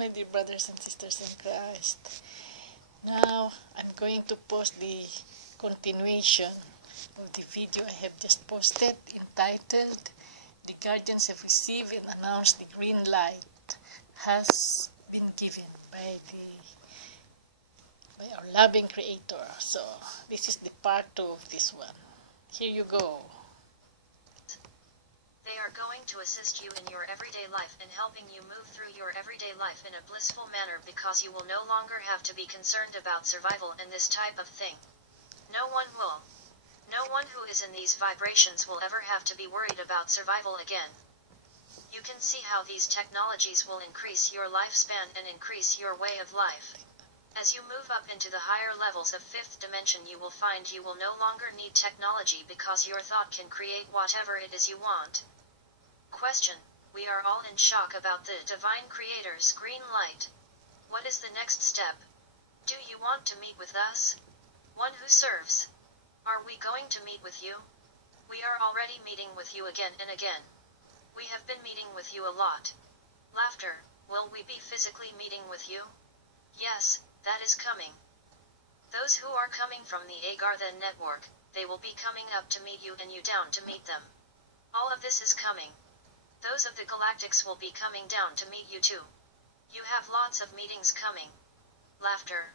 my dear brothers and sisters in Christ. Now, I'm going to post the continuation of the video I have just posted entitled, "The Guardians have received and announced the green light has been given by our loving Creator." So, this is the part 2 of this one. Here you go. They are going to assist you in your everyday life and helping you move through your everyday life in a blissful manner, because you will no longer have to be concerned about survival and this type of thing. No one who is in these vibrations will ever have to be worried about survival again. You can see how these technologies will increase your lifespan and increase your way of life. As you move up into the higher levels of 5th dimension, you will find you will no longer need technology, because your thought can create whatever it is you want. Question: we are all in shock about the Divine Creator's green light. What is the next step? Do you want to meet with us? One who serves. Are we going to meet with you? We are already meeting with you again and again. We have been meeting with you a lot. Laughter: will we be physically meeting with you? Yes, that is coming. Those who are coming from the Agartha network, they will be coming up to meet you and you down to meet them. All of this is coming. Those of the galactics will be coming down to meet you too. You have lots of meetings coming. Laughter.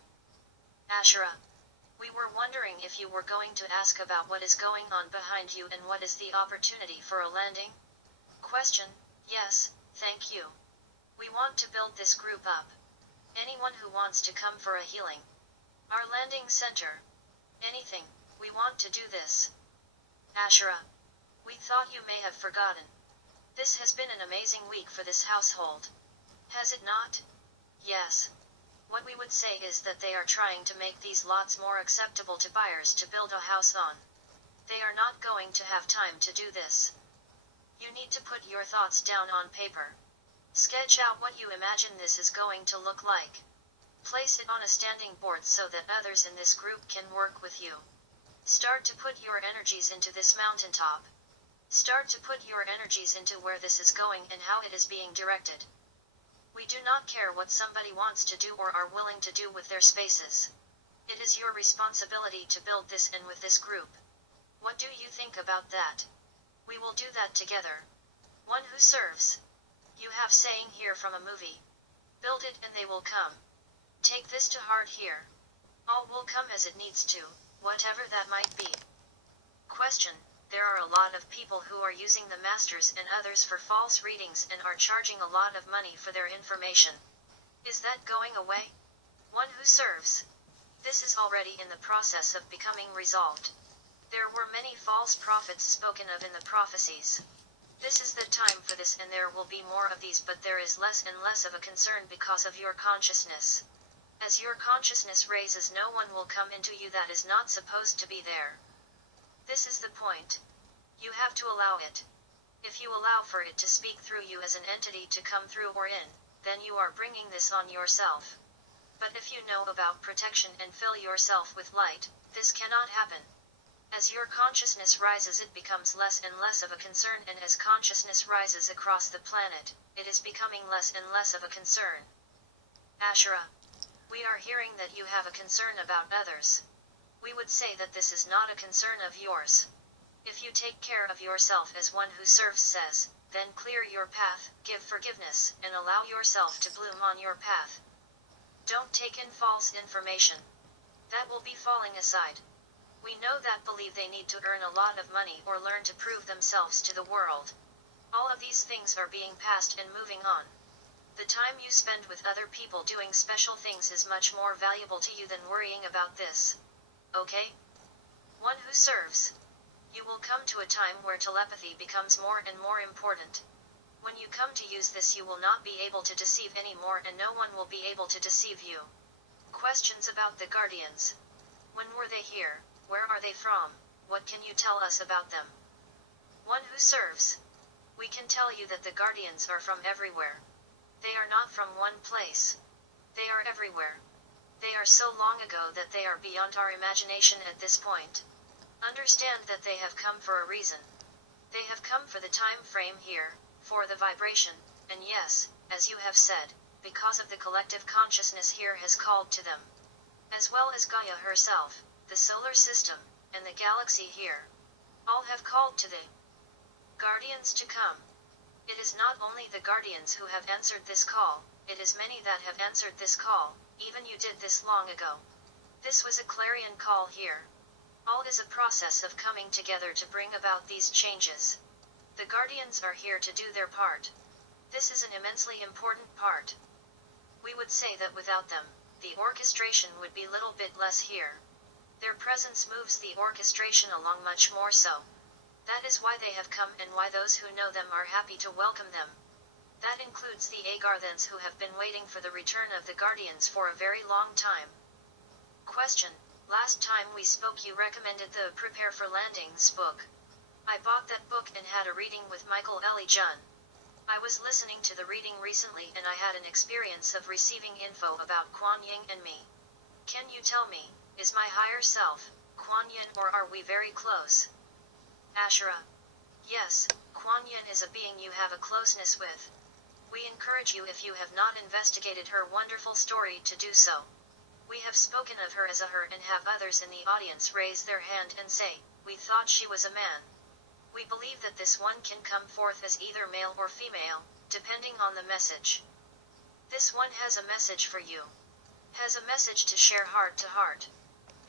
Ashura: we were wondering if you were going to ask about what is going on behind you and what is the opportunity for a landing. Question: yes, thank you. We want to build this group up. Anyone who wants to come for a healing. Our landing center. Anything, we want to do this. Ashura: we thought you may have forgotten. This has been an amazing week for this household. Has it not? Yes. What we would say is that they are trying to make these lots more acceptable to buyers to build a house on. They are not going to have time to do this. You need to put your thoughts down on paper. Sketch out what you imagine this is going to look like. Place it on a standing board so that others in this group can work with you. Start to put your energies into this mountaintop. Start to put your energies into where this is going and how it is being directed. We do not care what somebody wants to do or are willing to do with their spaces. It is your responsibility to build this and with this group. What do you think about that? We will do that together. One who serves. You have saying here from a movie. Build it and they will come. Take this to heart here. All will come as it needs to, whatever that might be. Question: there are a lot of people who are using the masters and others for false readings and are charging a lot of money for their information. Is that going away? One who serves. This is already in the process of becoming resolved. There were many false prophets spoken of in the prophecies. This is the time for this, and there will be more of these, but there is less and less of a concern because of your consciousness. As your consciousness raises, no one will come into you that is not supposed to be there. This is the point. You have to allow it. If you allow for it to speak through you as an entity to come through or in, then you are bringing this on yourself. But if you know about protection and fill yourself with light, this cannot happen. As your consciousness rises, it becomes less and less of a concern, and as consciousness rises across the planet, it is becoming less and less of a concern. Ashura: we are hearing that you have a concern about others. We would say that this is not a concern of yours. If you take care of yourself, as one who serves says, then clear your path, give forgiveness, and allow yourself to bloom on your path. Don't take in false information. That will be falling aside. We know that believe they need to earn a lot of money or learn to prove themselves to the world. All of these things are being passed and moving on. The time you spend with other people doing special things is much more valuable to you than worrying about this. Okay? One who serves. You will come to a time where telepathy becomes more and more important. When you come to use this, you will not be able to deceive anymore, and no one will be able to deceive you. Questions about the Guardians. When were they here? Where are they from? What can you tell us about them? One who serves. We can tell you that the Guardians are from everywhere. They are not from one place. They are everywhere. They are so long ago that they are beyond our imagination at this point. Understand that they have come for a reason. They have come for the time frame here, for the vibration, and yes, as you have said, because of the collective consciousness here has called to them. As well as Gaia herself, the solar system, and the galaxy here. All have called to the guardians to come. It is not only the guardians who have answered this call, it is many that have answered this call, even you did this long ago. This was a clarion call here. All is a process of coming together to bring about these changes. The guardians are here to do their part. This is an immensely important part. We would say that without them, the orchestration would be little bit less here. Their presence moves the orchestration along much more so. That is why they have come and why those who know them are happy to welcome them. That includes the Agarthans who have been waiting for the return of the guardians for a very long time. Question: last time we spoke you recommended the Prepare for Landings book. I bought that book and had a reading with Michael Eli Jun. I was listening to the reading recently and I had an experience of receiving info about Kuan Yin and me. Can you tell me, is my higher self, Kuan Yin, or are we very close? Asherah: yes, Kuan Yin is a being you have a closeness with. We encourage you, if you have not investigated her wonderful story, to do so. We have spoken of her as a her and have others in the audience raise their hand and say, we thought she was a man. We believe that this one can come forth as either male or female, depending on the message. This one has a message for you. Has a message to share heart to heart.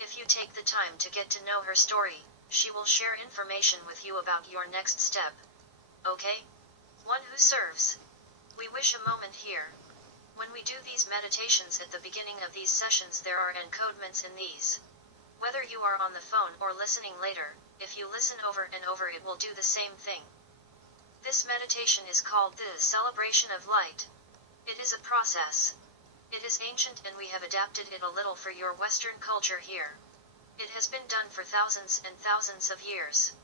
If you take the time to get to know her story, she will share information with you about your next step. Okay? One who serves. We wish a moment here. When we do these meditations at the beginning of these sessions, there are encodements in these. Whether you are on the phone or listening later, if you listen over and over, it will do the same thing. This meditation is called the Celebration of Light. It is a process. It is ancient and we have adapted it a little for your Western culture here. It has been done for thousands and thousands of years.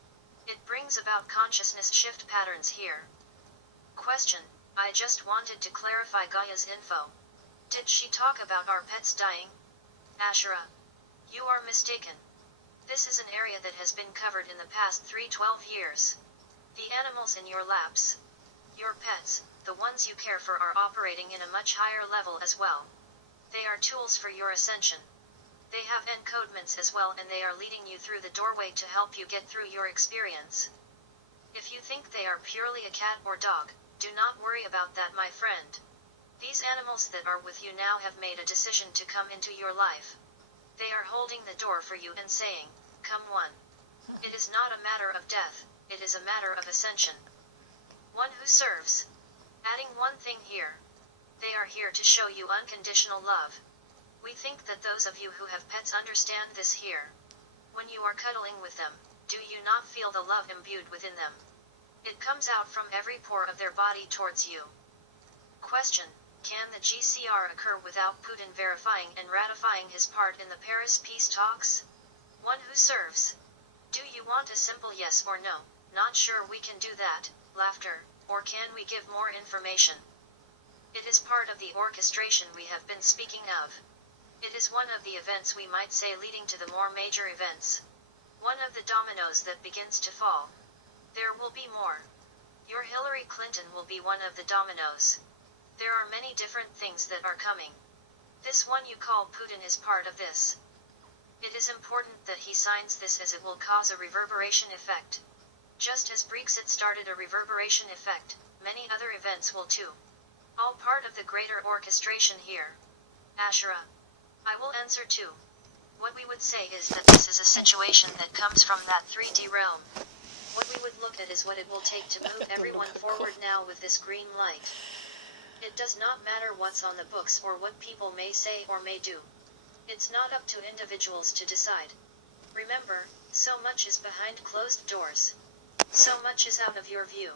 It brings about consciousness shift patterns here. Question: I just wanted to clarify Gaia's info. Did she talk about our pets dying? Asherah: you are mistaken. This is an area that has been covered in the past 312 years. The animals in your laps, your pets, the ones you care for, are operating in a much higher level as well. They are tools for your ascension. They have encodements as well, and they are leading you through the doorway to help you get through your experience. If you think they are purely a cat or dog, do not worry about that, my friend. These animals that are with you now have made a decision to come into your life. They are holding the door for you and saying, come one. It is not a matter of death, it is a matter of ascension. One who serves. Adding one thing here. They are here to show you unconditional love. We think that those of you who have pets understand this here. When you are cuddling with them, do you not feel the love imbued within them? It comes out from every pore of their body towards you. Question: can the GCR occur without Putin verifying and ratifying his part in the Paris peace talks? One who serves. Do you want a simple yes or no? Not sure we can do that. Laughter. Or can we give more information? It is part of the orchestration we have been speaking of. It is one of the events, we might say, leading to the more major events. One of the dominoes that begins to fall. There will be more. Your Hillary Clinton will be one of the dominoes. There are many different things that are coming. This one you call Putin is part of this. It is important that he signs this, as it will cause a reverberation effect. Just as Brexit started a reverberation effect, many other events will too. All part of the greater orchestration here. Asherah: I will answer too. What we would say is that this is a situation that comes from that 3D realm. What we would look at is what it will take to move everyone forward now with this green light. It does not matter what's on the books or what people may say or may do. It's not up to individuals to decide. Remember, so much is behind closed doors. So much is out of your view.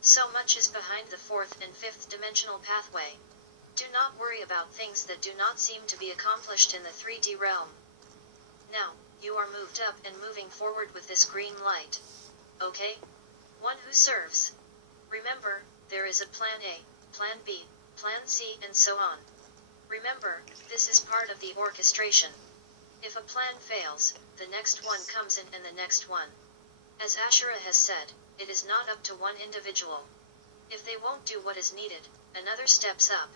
So much is behind the fourth and fifth dimensional pathway. Do not worry about things that do not seem to be accomplished in the 3D realm. Now, you are moved up and moving forward with this green light. Okay? One who serves. Remember, there is a plan A, plan B, plan C, and so on. Remember, this is part of the orchestration. If a plan fails, the next one comes in, and the next one. As Asherah has said, it is not up to one individual. If they won't do what is needed, another steps up.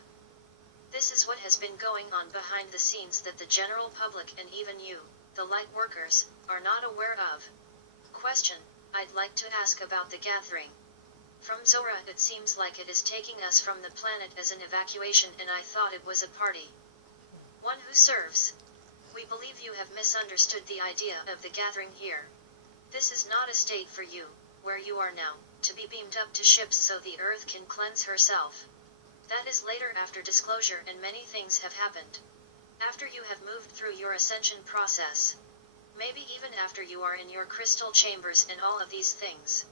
This is what has been going on behind the scenes that the general public and even you, the light workers, are not aware of. Question: I'd like to ask about the gathering. From Zora, it seems like it is taking us from the planet as an evacuation, and I thought it was a party. One who serves. We believe you have misunderstood the idea of the gathering here. This is not a state for you, where you are now, to be beamed up to ships so the Earth can cleanse herself. That is later after disclosure and many things have happened. After you have moved through your ascension process. Maybe even after you are in your crystal chambers and all of these things.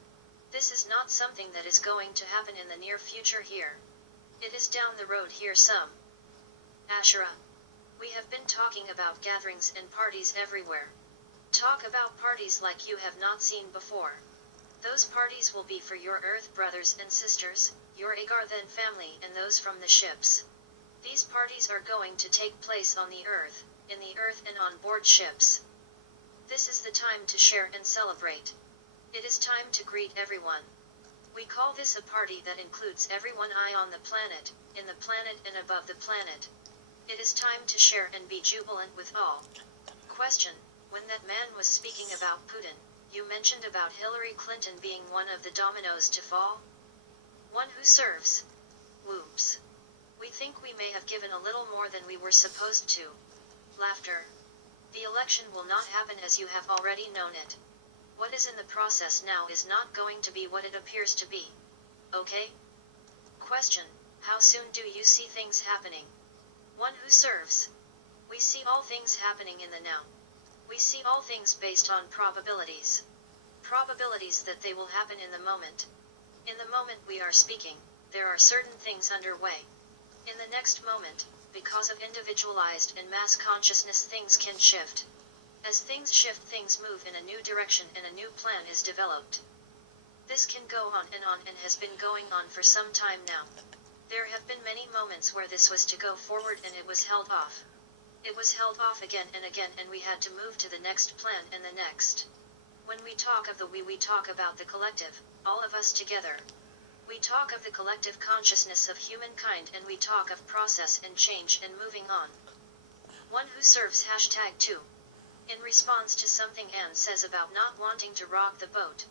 This is not something that is going to happen in the near future here. It is down the road here some. Ashura. We have been talking about gatherings and parties everywhere. Talk about parties like you have not seen before. Those parties will be for your Earth brothers and sisters, your Agarthan family and those from the ships. These parties are going to take place on the Earth, in the Earth and on board ships. This is the time to share and celebrate. It is time to greet everyone. We call this a party that includes everyone on the planet, in the planet and above the planet. It is time to share and be jubilant with all. Question: when that man was speaking about Putin, you mentioned about Hillary Clinton being one of the dominoes to fall? One who serves. Whoops. We think we may have given a little more than we were supposed to. Laughter. The election will not happen as you have already known it. What is in the process now is not going to be what it appears to be. Okay? Question: how soon do you see things happening? One who serves. We see all things happening in the now. We see all things based on probabilities. Probabilities that they will happen in the moment. In the moment we are speaking, there are certain things underway. In the next moment, because of individualized and mass consciousness, things can shift. As things shift, things move in a new direction and a new plan is developed. This can go on and has been going on for some time now. There have been many moments where this was to go forward and it was held off. It was held off again and we had to move to the next plan and the next. When we talk of the we talk about the collective, all of us together. We talk of the collective consciousness of humankind and we talk of process and change and moving on. One who serves #2. In response to something Anne says about not wanting to rock the boat.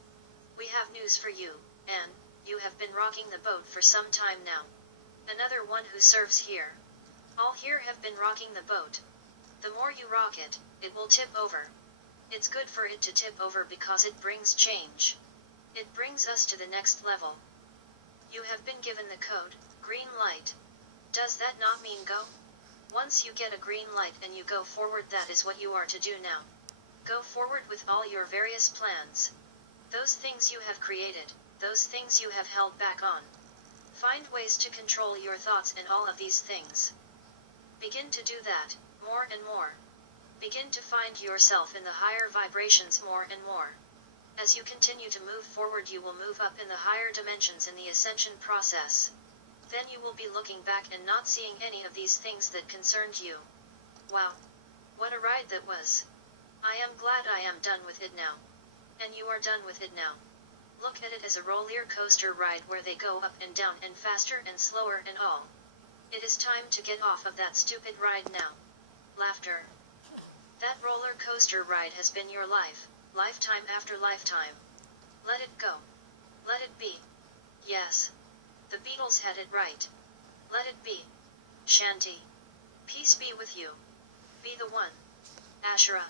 We have news for you, Anne. You have been rocking the boat for some time now. Another one who serves here. All here have been rocking the boat. The more you rock it, it will tip over. It's good for it to tip over because it brings change. It brings us to the next level. You have been given the code, green light. Does that not mean go? Once you get a green light and you go forward, that is what you are to do now. Go forward with all your various plans. Those things you have created, those things you have held back on. Find ways to control your thoughts and all of these things. Begin to do that, more and more. Begin to find yourself in the higher vibrations more and more. As you continue to move forward, you will move up in the higher dimensions in the ascension process. Then you will be looking back and not seeing any of these things that concerned you. Wow. What a ride that was. I am glad I am done with it now. And you are done with it now. Look at it as a roller coaster ride where they go up and down and faster and slower and all. It is time to get off of that stupid ride now. Laughter. That roller coaster ride has been your life, lifetime after lifetime. Let it go. Let it be. Yes. The Beatles had it right. Let it be. Shanti. Peace be with you. Be the one. Ashura.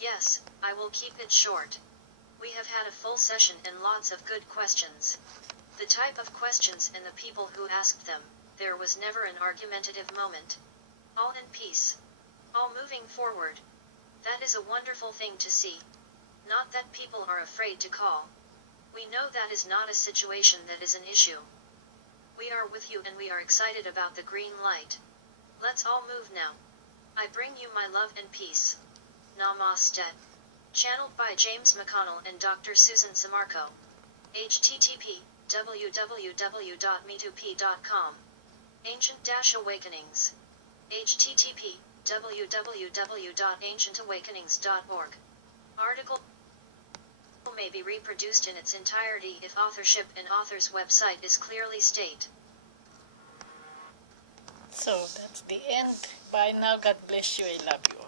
Yes, I will keep it short. We have had a full session and lots of good questions. The type of questions and the people who asked them, there was never an argumentative moment. All in peace. All moving forward. That is a wonderful thing to see. Not that people are afraid to call. We know that is not a situation that is an issue. We are with you and we are excited about the green light. Let's all move now. I bring you my love and peace. Namaste. Channeled by James McConnell and Dr. Susan Samarco. http www.me2p.com. Ancient-Awakenings. http www.ancientawakenings.org. Article may be reproduced in its entirety if authorship and author's website is clearly stated. So that's the end. Bye now. God bless you. I love you.